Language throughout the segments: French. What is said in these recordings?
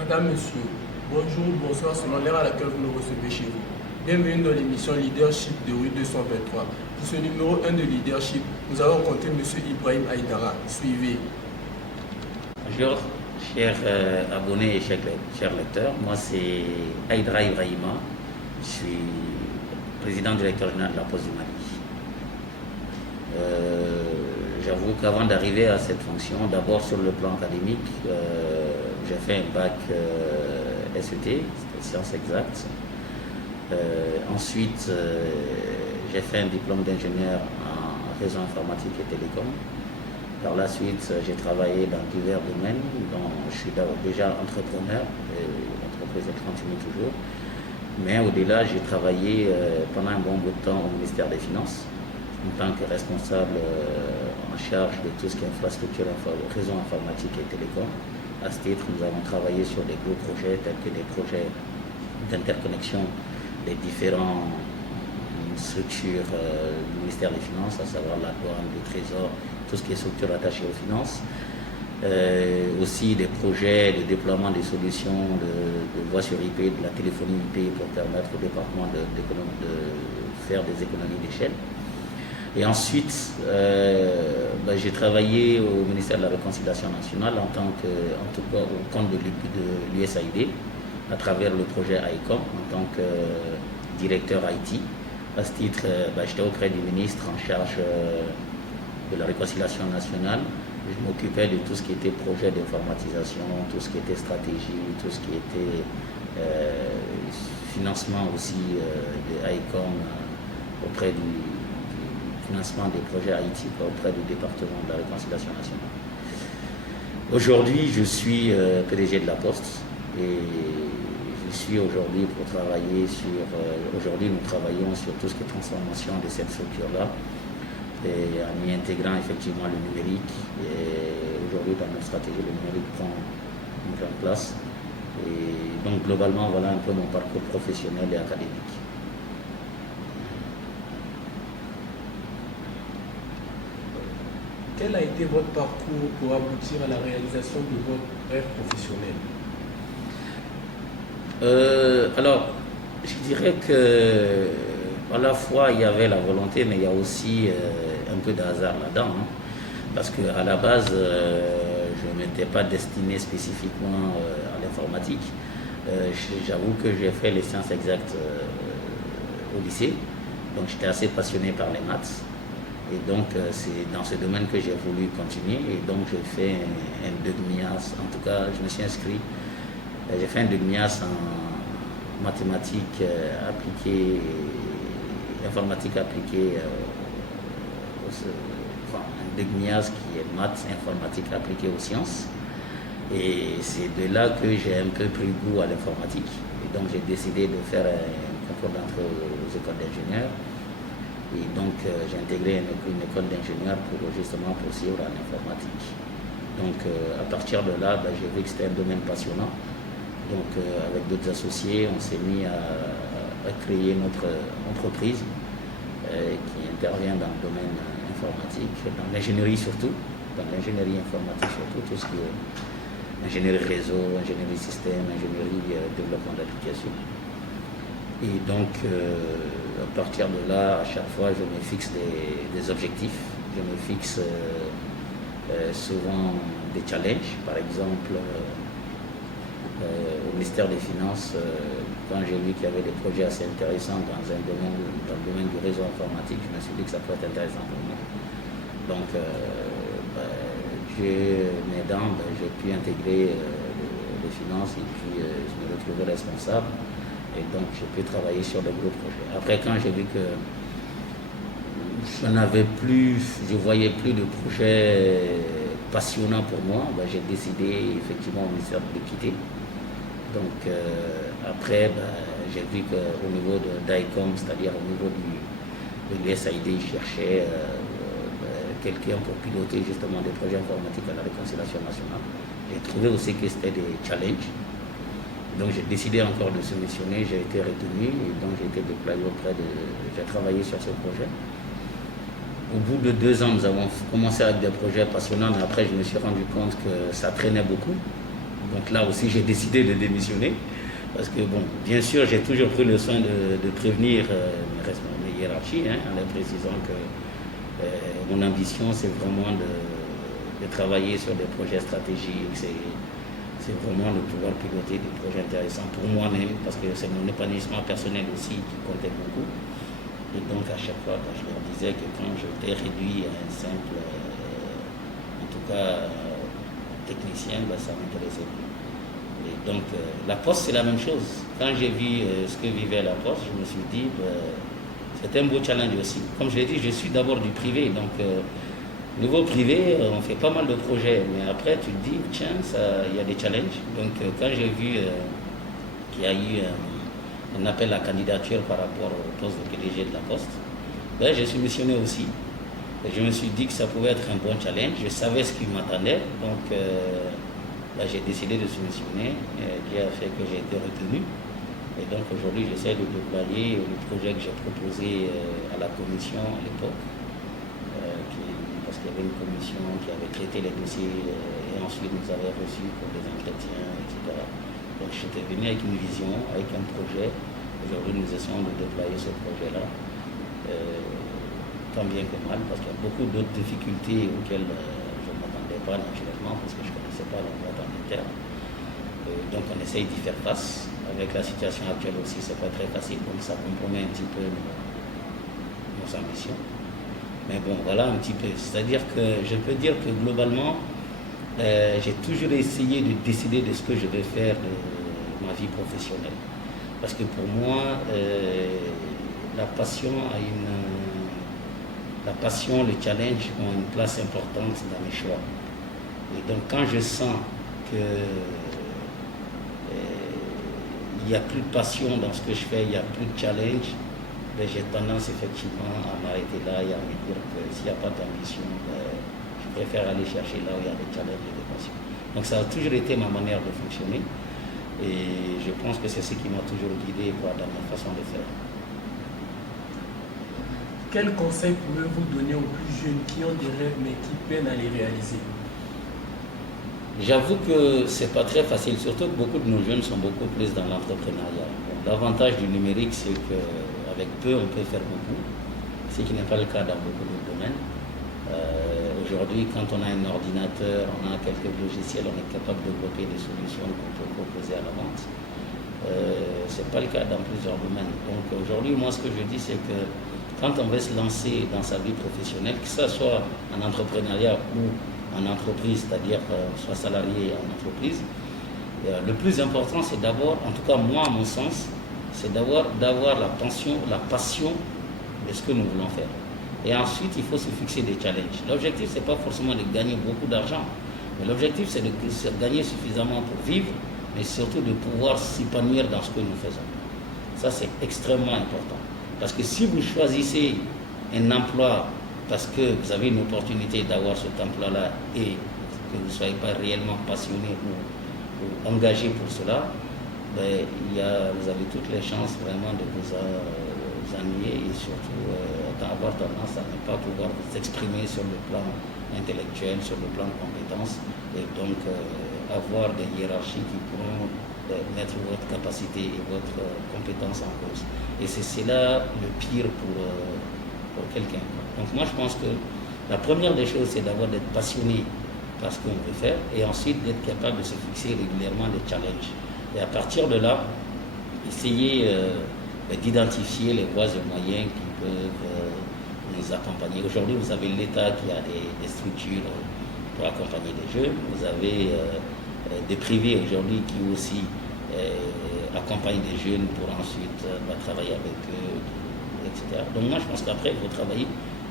Madame, Monsieur, bonjour, bonsoir, selon l'heure à laquelle vous nous recevez chez vous. Bienvenue dans l'émission Leadership de Rue 223. Pour ce numéro 1 de Leadership, nous allons rencontrer Monsieur Ibrahim Aïdara. Suivez. Bonjour, chers abonnés et chers lecteurs. Moi, c'est Aïdara Ibrahima. Je suis président directeur général de la Poste du Mali. J'avoue qu'avant d'arriver à cette fonction, d'abord sur le plan académique, j'ai fait un bac SET, c'était sciences exactes. Ensuite, j'ai fait un diplôme d'ingénieur en réseau informatique et télécom. Par la suite, j'ai travaillé dans divers domaines, dont je suis déjà entrepreneur, et l'entreprise continue toujours. Mais au-delà, j'ai travaillé pendant un bon bout de temps au ministère des Finances, en tant que responsable en charge de tout ce qui est infrastructure, réseau informatique et télécom. À ce titre, nous avons travaillé sur des gros projets tels que des projets d'interconnexion des différentes structures du ministère des Finances, à savoir la douane, le trésor, tout ce qui est structure attachée aux finances. Aussi des projets de déploiement des solutions de voix sur IP, de la téléphonie IP pour permettre au département de faire des économies d'échelle. Et ensuite, j'ai travaillé au ministère de la Réconciliation nationale en tout cas au compte de l'USAID, à travers le projet ICOM en tant que directeur IT. À ce titre, j'étais auprès du ministre en charge de la Réconciliation nationale. Je m'occupais de tout ce qui était projet d'informatisation, tout ce qui était stratégie, tout ce qui était financement aussi de ICOM auprès du financement des projets IT auprès du département de la Réconciliation nationale. Aujourd'hui, je suis PDG de la Poste et je suis aujourd'hui pour travailler sur... aujourd'hui, nous travaillons sur tout ce qui est transformation de cette structure-là et en y intégrant effectivement le numérique. Et aujourd'hui, dans notre stratégie, le numérique prend une grande place. Et donc, globalement, voilà un peu mon parcours professionnel et académique. Quel a été votre parcours pour aboutir à la réalisation de votre rêve professionnel? Alors, je dirais que à la fois il y avait la volonté, mais il y a aussi un peu de hasard là-dedans. Hein, parce qu'à la base, je ne m'étais pas destiné spécifiquement à l'informatique. J'avoue que j'ai fait les sciences exactes au lycée, donc j'étais assez passionné par les maths. Et donc, c'est dans ce domaine que j'ai voulu continuer. Et donc, j'ai fait un DEGMIAS. En tout cas, je me suis inscrit. J'ai fait un DEGMIAS en mathématiques appliquées, informatique appliquée, un DEGMIAS qui est maths, informatique appliquée aux sciences. Et c'est de là que j'ai un peu pris goût à l'informatique. Et donc, j'ai décidé de faire un concours d'entrée aux écoles d'ingénieurs. Et donc, j'ai intégré une école d'ingénieur pour justement poursuivre en informatique. Donc, à partir de là, j'ai vu que c'était un domaine passionnant. Donc, avec d'autres associés, on s'est mis à créer notre entreprise qui intervient dans le domaine informatique, dans l'ingénierie surtout, dans l'ingénierie informatique surtout, tout ce qui est ingénierie réseau, ingénierie système, ingénierie développement d'applications. Et donc, à partir de là, à chaque fois, je me fixe des objectifs. Je me fixe souvent des challenges. Par exemple, au ministère des Finances, quand j'ai vu qu'il y avait des projets assez intéressants dans le domaine du réseau informatique, je me suis dit que ça pourrait être intéressant pour moi. Donc, mes dents, j'ai pu intégrer les finances et puis je me retrouvais responsable. Et donc, j'ai pu travailler sur de gros projets. Après, quand j'ai vu que je voyais plus de projets passionnants pour moi, j'ai décidé effectivement au ministère de le quitter. Donc, après, j'ai vu qu'au niveau d'ICOM, c'est-à-dire au niveau de l'USAID, ils cherchaient quelqu'un pour piloter justement des projets informatiques à la Réconciliation nationale. J'ai trouvé aussi que c'était des challenges. Donc j'ai décidé encore de soumissionner, j'ai été retenu et donc j'ai été déployé j'ai travaillé sur ce projet. Au bout de 2 ans, nous avons commencé avec des projets passionnants, mais après je me suis rendu compte que ça traînait beaucoup. Donc là aussi, j'ai décidé de démissionner. Parce que, bon, bien sûr, j'ai toujours pris le soin de prévenir mes hiérarchies, en leur précisant que mon ambition, c'est vraiment de travailler sur des projets stratégiques. C'est vraiment de pouvoir piloter des projets intéressants pour moi-même, parce que c'est mon épanouissement personnel aussi qui comptait beaucoup. Et donc, à chaque fois, quand je leur disais que quand je t'ai réduit à un simple, en tout cas, technicien, ça ne m'intéressait plus. Et donc, la Poste, c'est la même chose. Quand j'ai vu ce que vivait la Poste, je me suis dit, c'est un beau challenge aussi. Comme je l'ai dit, je suis d'abord du privé. Donc, niveau privé, on fait pas mal de projets. Mais après, tu te dis, tiens, il y a des challenges. Donc, quand j'ai vu qu'il y a eu un appel à candidature par rapport au poste de PDG de la Poste, je suis missionné aussi. Et je me suis dit que ça pouvait être un bon challenge. Je savais ce qui m'attendait. Donc, j'ai décidé de soumissionner, qui a fait que j'ai été retenu. Et donc aujourd'hui, j'essaie de déployer le projet que j'ai proposé à la commission à l'époque, parce qu'il y avait une commission qui avait traité les dossiers et ensuite nous avait reçus pour des entretiens, etc. Donc j'étais venu avec une vision, avec un projet. Aujourd'hui, nous essayons de déployer ce projet-là, tant bien que mal, parce qu'il y a beaucoup d'autres difficultés auxquelles je ne m'attendais pas naturellement, parce que je ne connaissais pas la boîte en interne. Donc on essaye d'y faire face. Avec la situation actuelle aussi, c'est pas très facile, donc ça compromet un petit peu nos ambitions. Mais bon, voilà un petit peu. C'est-à-dire que je peux dire que globalement, j'ai toujours essayé de décider de ce que je vais faire de ma vie professionnelle. Parce que pour moi, la passion, le challenge ont une place importante dans mes choix. Et donc quand je sens que il n'y a plus de passion dans ce que je fais, il n'y a plus de challenge, j'ai tendance effectivement à m'arrêter là et à me dire que s'il n'y a pas d'ambition, je préfère aller chercher là où il y a des challenges et des passions. Donc ça a toujours été ma manière de fonctionner et je pense que c'est ce qui m'a toujours guidé dans ma façon de faire. Quel conseil pouvez-vous donner aux plus jeunes qui ont des rêves mais qui peinent à les réaliser? J'avoue que c'est pas très facile, surtout que beaucoup de nos jeunes sont beaucoup plus dans l'entrepreneuriat. L'avantage du numérique, c'est qu'avec peu, on peut faire beaucoup, ce qui n'est pas le cas dans beaucoup de domaines. Aujourd'hui, quand on a un ordinateur, on a quelques logiciels, on est capable de développer des solutions qu'on peut proposer à la vente. Ce n'est pas le cas dans plusieurs domaines. Donc aujourd'hui, moi, ce que je dis, c'est que quand on veut se lancer dans sa vie professionnelle, que ce soit en entrepreneuriat ou en entreprise, c'est-à-dire soit salarié en entreprise, le plus important, c'est d'abord, en tout cas moi, à mon sens, c'est d'avoir la passion de ce que nous voulons faire. Et ensuite, il faut se fixer des challenges. L'objectif, ce n'est pas forcément de gagner beaucoup d'argent, mais l'objectif, c'est de gagner suffisamment pour vivre, mais surtout de pouvoir s'épanouir dans ce que nous faisons. Ça, c'est extrêmement important. Parce que si vous choisissez un emploi parce que vous avez une opportunité d'avoir cet emploi-là et que vous ne soyez pas réellement passionné ou engagé pour cela, vous avez toutes les chances vraiment de vous ennuyer et surtout d'avoir tendance à ne pas pouvoir vous exprimer sur le plan intellectuel, sur le plan de compétences et donc avoir des hiérarchies qui pourront mettre votre capacité et votre compétence en cause. Et c'est cela le pire pour quelqu'un. Donc moi je pense que la première des choses c'est d'abord d'être passionné par ce qu'on veut faire et ensuite d'être capable de se fixer régulièrement des challenges. Et à partir de là, essayer d'identifier les voies et moyens qui peuvent nous accompagner. Aujourd'hui vous avez l'État qui a des structures pour accompagner les jeunes, vous avez des privés aujourd'hui qui aussi accompagnent des jeunes pour ensuite travailler avec eux, etc. Donc moi je pense qu'après il faut travailler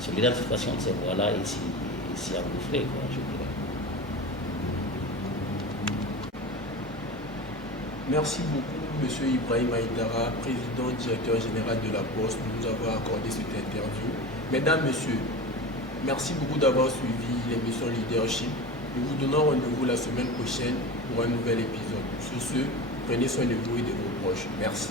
sur l'identification de ces voies-là et s'y engouffrer, je dirais. Merci beaucoup, M. Ibrahim Aïdara, président directeur général de la Poste, de nous avoir accordé cette interview. Mesdames, Messieurs, merci beaucoup d'avoir suivi l'émission Leadership. Nous vous donnons rendez-vous la semaine prochaine pour un nouvel épisode. Sur ce, prenez soin de vous et de vos proches. Merci.